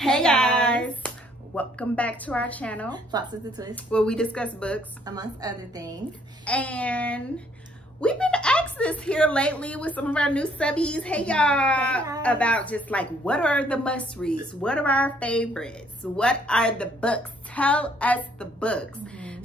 Hey guys, welcome back to our channel, Plots with the Twist, where we discuss books amongst other things. And we've been asked this here lately with some of our new subbies. Hey y'all, about just like, what are the must reads? What are our favorites? What are the books? Tell us the books.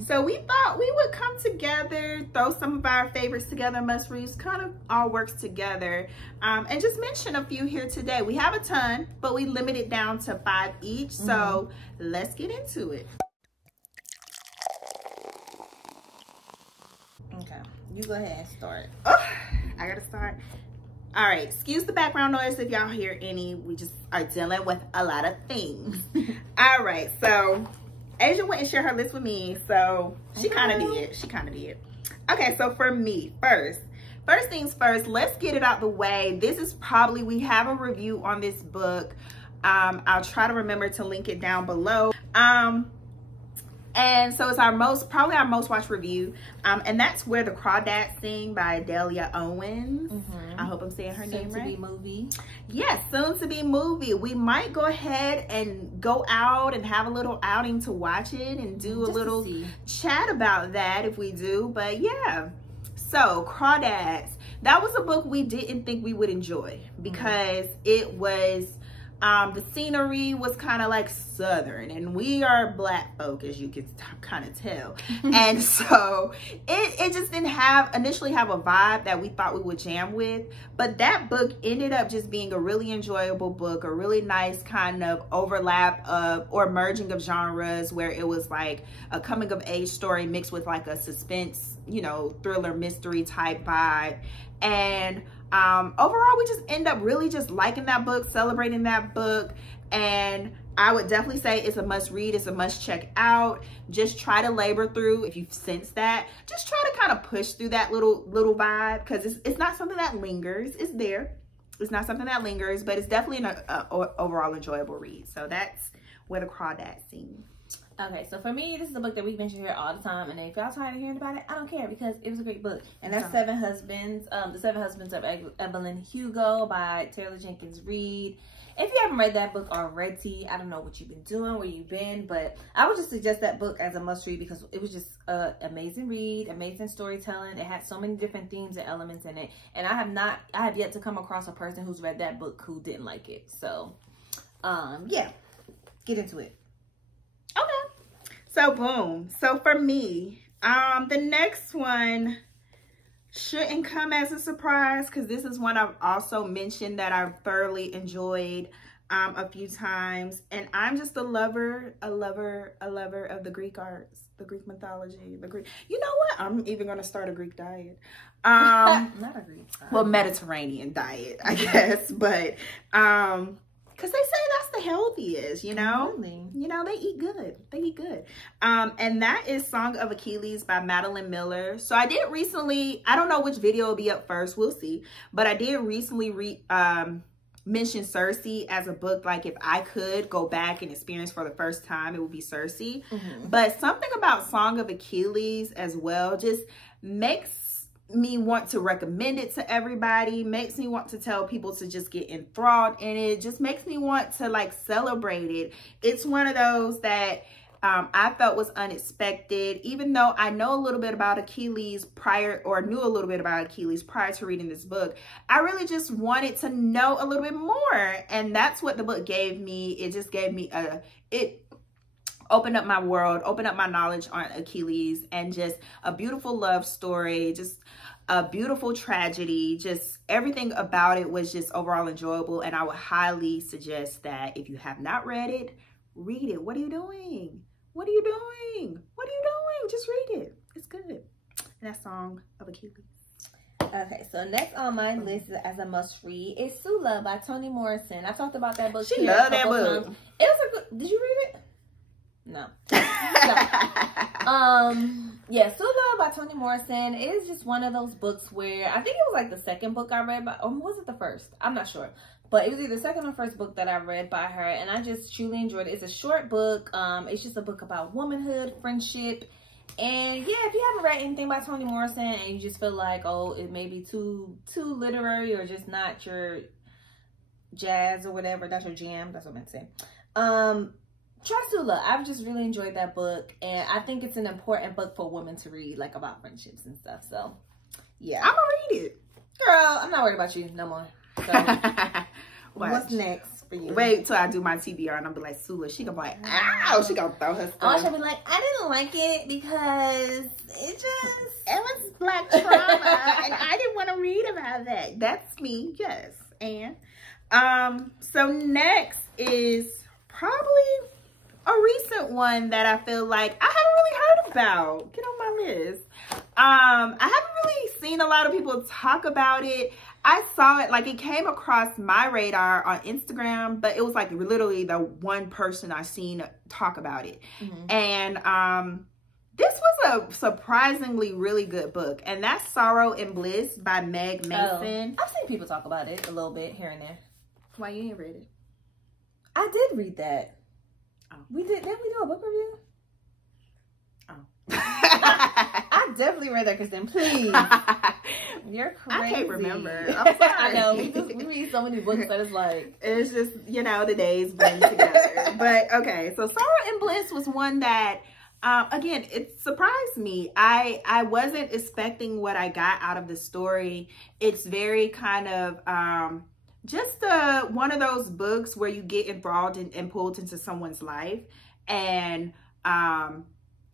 So we thought we would come together, throw some of our favorites together, must reads, kind of all works together, and just mention a few here today. We have a ton, but we limit it down to 5 each. So let's get into it. Okay, you go ahead and start. Oh, I gotta start. All right, excuse the background noise if y'all hear any. We just are dealing with a lot of things. All right, so Asia went and shared her list with me, so she kind of did. She kind of did. Okay, so for me, first things first, let's get it out the way. This is probably, we have a review on this book. I'll try to remember to link it down below. And so it's probably our most watched review. And that's Where the Crawdads Sing by Delia Owens. I hope I'm saying her name right. Soon to be movie. Yes, soon to be movie. We might go ahead and go out and have a little outing to watch it and do a little chat about that if we do. But yeah, so Crawdads. That was a book we didn't think we would enjoy because it was, the scenery was kind of like Southern, and we are Black folk, as you can kind of tell. And so it just didn't initially have a vibe that we thought we would jam with. But that book ended up just being a really enjoyable book, a really nice kind of overlap of, or merging of genres, where it was like a coming of age story mixed with like a suspense, you know, thriller mystery type vibe. And overall, we just end up really just liking that book, celebrating that book. And I would definitely say it's a must read. It's a must check out. Just try to labor through, if you sense that, just try to kind of push through that little vibe, because it's not something that lingers. It's there. It's not something that lingers, but it's definitely an overall enjoyable read. So that's Where the Crawdads Sing. Okay, so for me, this is a book that we mention here all the time, and if y'all tired of hearing about it, I don't care, because it was a great book. And that's Seven Husbands, The Seven Husbands of Evelyn Hugo by Taylor Jenkins Reid. If you haven't read that book already, I don't know what you've been doing, where you've been, but I would just suggest that book as a must read, because it was just an amazing read, amazing storytelling. It had so many different themes and elements in it, and I have yet to come across a person who's read that book who didn't like it. So, yeah, get into it. So boom. So for me, the next one shouldn't come as a surprise, because this is one I've also mentioned that I've thoroughly enjoyed a few times. And I'm just a lover of the Greek arts, the Greek mythology, you know what? I'm even going to start a Greek diet. Not a Greek diet. Well, Mediterranean diet, I guess. But, because they say that's the healthiest, you know? Really? You know, they eat good. They eat good. And that is Song of Achilles by Madeline Miller. So I did recently, I don't know which video will be up first, we'll see. But I did recently mention Circe as a book, like if I could go back and experience for the first time, it would be Circe. But something about Song of Achilles as well just makes me want to recommend it to everybody, makes me want to tell people to just get enthralled in it, just makes me want to like celebrate it. It's one of those that I felt was unexpected, even though I know a little bit about Achilles prior, or knew a little bit about Achilles prior to reading this book. I really just wanted to know a little bit more, and that's what the book gave me. It just gave me it opened up my world, opened up my knowledge on Achilles, and just a beautiful love story, just a beautiful tragedy, just everything about it was just overall enjoyable. And I would highly suggest that if you have not read it, read it. What are you doing? What are you doing? What are you doing? Just read it. It's good. And that's Song of Achilles. Okay, so next on my list as a must read is Sula by Toni Morrison. I talked about that book. She loved that book. It was a good, did you read it? No. Yeah, Sula by Toni Morrison is just one of those books where I think it was like the second book I read by, or was it the first? I'm not sure. But it was either the second or first book that I read by her, and I just truly enjoyed it. It's a short book. It's just a book about womanhood, friendship. And yeah, if you haven't read anything by Toni Morrison and you just feel like, oh, it may be too literary or just not your jazz or whatever, that's your jam, that's what I meant to say. Try Sula. I've just really enjoyed that book, and I think it's an important book for women to read, like about friendships and stuff. So, yeah. I'm gonna read it. Girl, I'm not worried about you no more. So, what's next for you? Wait till I do my TBR and I'll be like, Sula, she gonna be like, ow, she gonna throw her stuff. I want you to be like, I didn't like it because it was Black trauma and I didn't want to read about that. That's me, yes. And so next is probably a recent one that I feel like I haven't really heard about. Get on my list. I haven't really seen a lot of people talk about it. I saw it, like it came across my radar on Instagram, but it was like literally the one person I seen talk about it. And this was a surprisingly really good book, and that's Sorrow and Bliss by Meg Mason. I've seen people talk about it a little bit here and there. Why you ain't read it? I did read that. Oh. Didn't we do a book review? Oh. I definitely read that, Kristen. Please. You're crazy. I can't remember. I'm sorry. I know. We read so many books that it's like. It's just, you know, the days blend together. But, okay. So, Sorrow and Bliss was one that, again, it surprised me. I wasn't expecting what I got out of the story. It's very kind of, just one of those books where you get enthralled and pulled into someone's life, and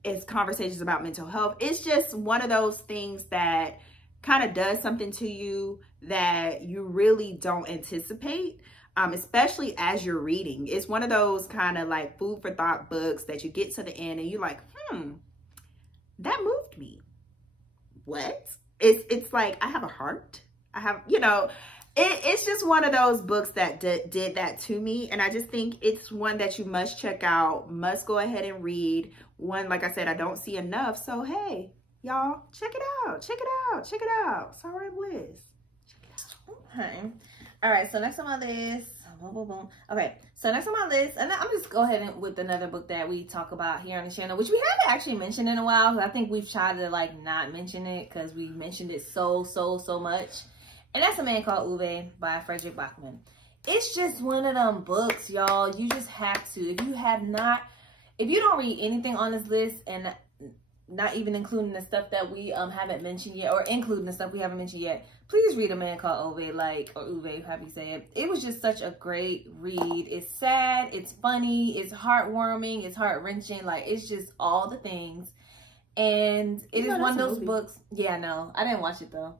it's conversations about mental health. It's just one of those things that kind of does something to you that you really don't anticipate, especially as you're reading. It's one of those kind of like food for thought books that you get to the end and you're like, that moved me. What? It's like, I have a heart. I have, you know, it's just one of those books that did that to me. And I just think it's one that you must check out, must go ahead and read. One, like I said, I don't see enough. So, hey, y'all, check it out. Check it out. Check it out. Sorrow and Bliss. Check it out. Okay. All right. So next on my list. Boom, boom, boom. Okay. So next on my list, and I'm just go ahead with another book that we talk about here on the channel, which we haven't actually mentioned in a while. I think we've tried to like not mention it because we mentioned it so much. And that's A Man Called Uve by Frederick Bachman. It's just one of them books, y'all. You just have to. If you don't read anything on this list, and not even including the stuff that we haven't mentioned yet, or including the stuff we haven't mentioned yet, please read A Man Called Uve, or Uve, however you say it. It was just such a great read. It's sad, it's funny, it's heartwarming, it's heart-wrenching. Like, it's just all the things. And it is one of those books. Yeah, no, I didn't watch it though.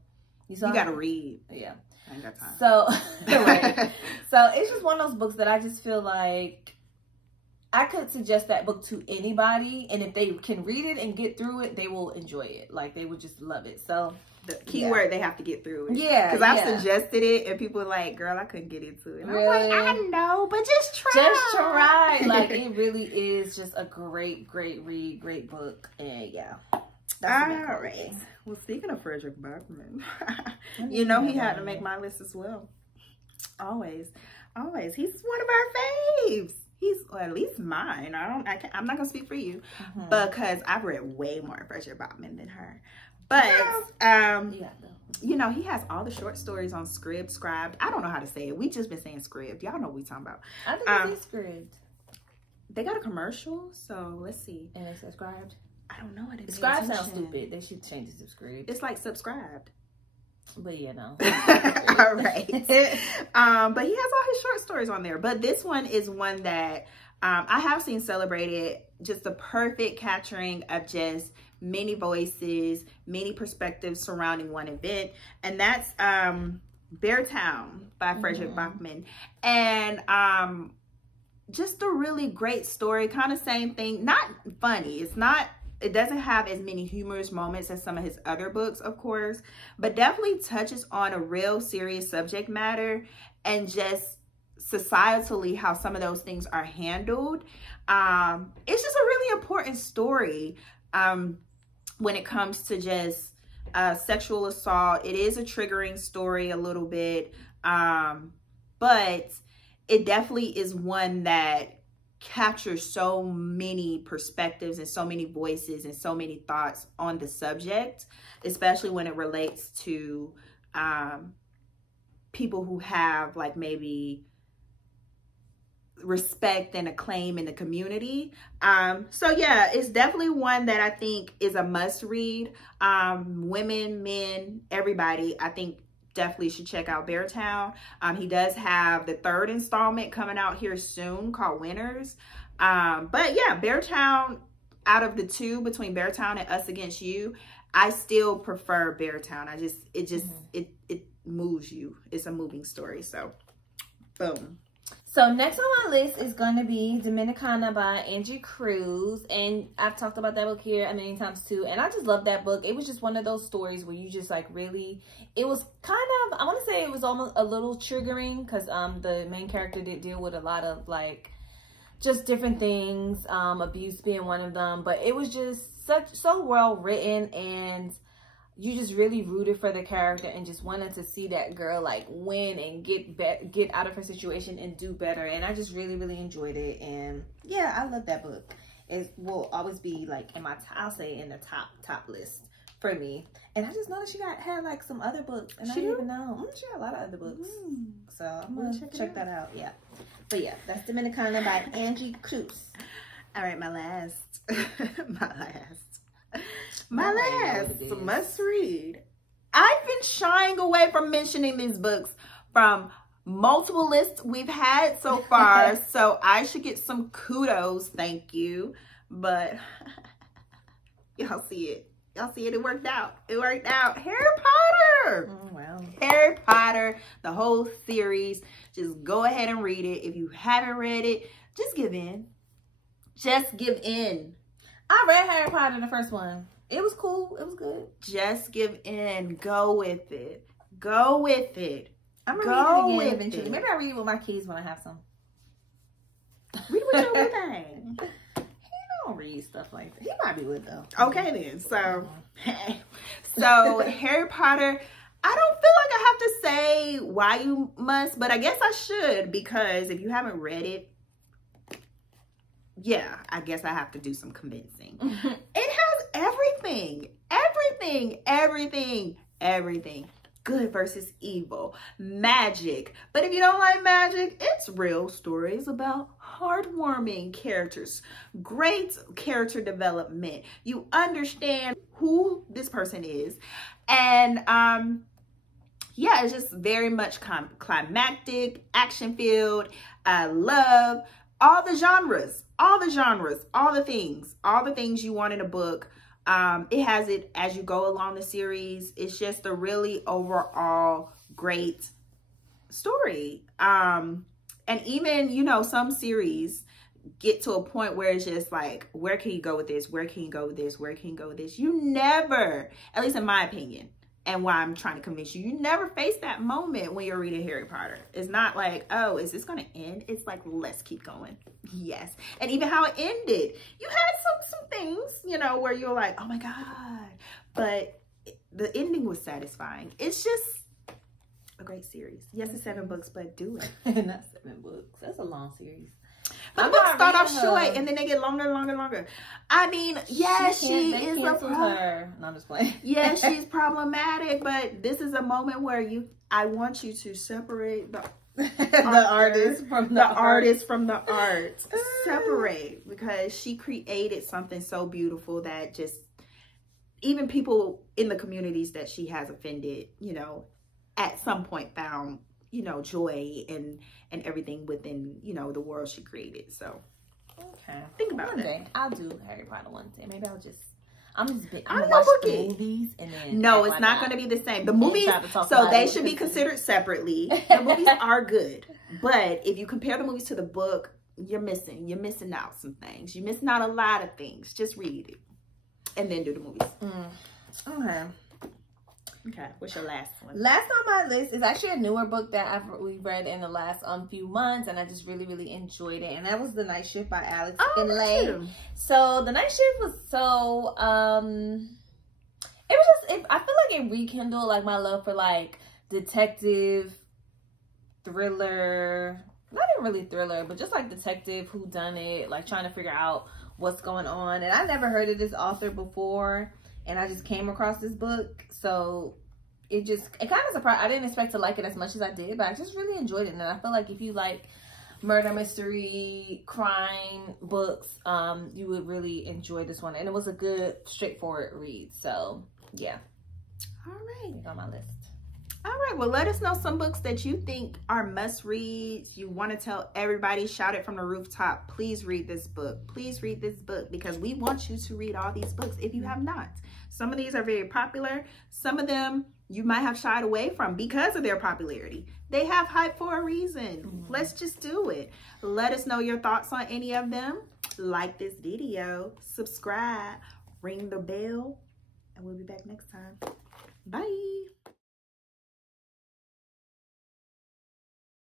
You gotta read. Yeah. I ain't got time. So, right. So it's just one of those books that I just feel like I could suggest that book to anybody, and if they can read it and get through it, they will enjoy it. Like, they would just love it. So the key word, they have to get through it. Yeah. Because I've suggested it, and people are like, girl, I couldn't get into it. And really? I'm like, I know, but just try. Just try. Like, it really is just a great read, great book. And yeah. All right. Well, speaking of Frederick Bachman, you know he had to make my list as well. Always. He's one of our faves. Well, at least mine. I'm not gonna speak for you because I've read way more Frederick Bachman than her. But you know, he has all the short stories on Scribd. I don't know how to say it. We just been saying Scribd. Y'all know what we talking about. I think it's Scribd. They got a commercial, so let's see. And it's Scribd. I don't know. Scribd sounds stupid. They should change it to Scribd. It's like subscribed. But yeah, no. All right. But he has all his short stories on there. But this one is one that I have seen celebrated. Just the perfect capturing of just many voices, many perspectives surrounding one event. And that's Beartown by Frederick Bachman. And just a really great story. Kind of same thing. Not funny. It doesn't have as many humorous moments as some of his other books, of course, but definitely touches on a real serious subject matter and just societally how some of those things are handled. It's just a really important story when it comes to just sexual assault. It is a triggering story a little bit, but it definitely is one that captures so many perspectives and so many voices and so many thoughts on the subject, especially when it relates to people who have like maybe respect and acclaim in the community. So yeah, it's definitely one that I think is a must read. Women, men, everybody, I think definitely should check out Beartown. He does have the 3rd installment coming out here soon called Winners. But yeah, Beartown, out of the two, between Beartown and Us Against You, I still prefer Beartown. It moves you. It's a moving story. So boom. So next on my list is going to be Dominicana by Angie Cruz. And I've talked about that book here a million times too. And I just love that book. It was just one of those stories where you just like really, it was kind of, I want to say it was almost a little triggering, because the main character did deal with a lot of like just different things, abuse being one of them. But it was just so well written, and you just really rooted for the character and just wanted to see that girl like win and get out of her situation and do better. And I just really, really enjoyed it. And yeah, I love that book. It will always be like in my, I'll say in the top list for me. And I just know that she had like some other books, and I didn't even know. She had a lot of other books. So I'm gonna check that out. Yeah. But yeah, that's Dominicana by Angie Cruz. All right, my last must read. I've been shying away from mentioning these books from multiple lists we've had so far, so I should get some kudos, thank you. But y'all see it. It worked out. Harry Potter. Oh, wow. Harry Potter, the whole series. Just go ahead and read it. If you haven't read it, just give in. Just give in. I read Harry Potter, the first one. It was cool. It was good. Just give in. Go with it. Go with it. I'm going to read it again eventually. Maybe I'll read it with my kids when I have some. Read with your thing. He don't read stuff like that. He might be with though. Okay then. So Harry Potter, I don't feel like I have to say why you must, but I guess I should, because if you haven't read it, yeah, I guess I have to do some convincing. It has everything. Good versus evil, magic. But if you don't like magic, it's real stories about heartwarming characters, great character development. You understand who this person is. And yeah, it's just very much climactic, action-filled. I love all the genres, all the things you want in a book. It has it as you go along the series. It's just a really overall great story. And even, you know, some series get to a point where it's just like, where can you go with this? Where can you go with this? Where can you go with this? You never, at least in my opinion, and why I'm trying to convince you, you never face that moment when you're reading Harry Potter. It's not like, oh, is this going to end? It's like, let's keep going. Yes. And even how it ended, you had some things, you know, where you're like, oh my God. But the ending was satisfying. It's just a great series. Yes, it's 7 books, but do it. Not 7 books. That's a long series. But books start off short and then they get longer and longer and longer. I mean, yes, she is a her. No, I'm just playing. Yes, she's problematic, but this is a moment where I want you to separate the artist from the art. Separate, because she created something so beautiful that just even people in the communities that she has offended, you know, at some point found, you know, joy and everything within, you know, the world she created. So okay, think about it. Day I'll do Harry Potter one day. Maybe I'm gonna watch the movies and then no, it's not gonna be the same. The movies, so they should be considered separately. The movies are good, but if you compare the movies to the book, you're missing out some things. You're missing out a lot of things. Just read it and then do the movies. Okay, what's your last one? Last on my list is actually a newer book that we've read in the last few months, and I just really, really enjoyed it. And that was The Night Shift by Alex Inlay. So The Night Shift was so it was just I feel like it rekindled like my love for like detective thriller, not even really thriller, but just like detective whodunit, like trying to figure out what's going on. And I never heard of this author before, and I just came across this book, so it kind of surprised. I didn't expect to like it as much as I did, but I just really enjoyed it. And I feel like if you like murder mystery, crime books, you would really enjoy this one. And it was a good, straightforward read. So yeah. All right. It's on my list. All right, well, let us know some books that you think are must reads. You want to tell everybody, shout it from the rooftop, please read this book. Please read this book, because we want you to read all these books if you have not. Some of these are very popular. Some of them you might have shied away from because of their popularity. They have hype for a reason. Let's just do it. Let us know your thoughts on any of them. Like this video, subscribe, ring the bell, and we'll be back next time. Bye.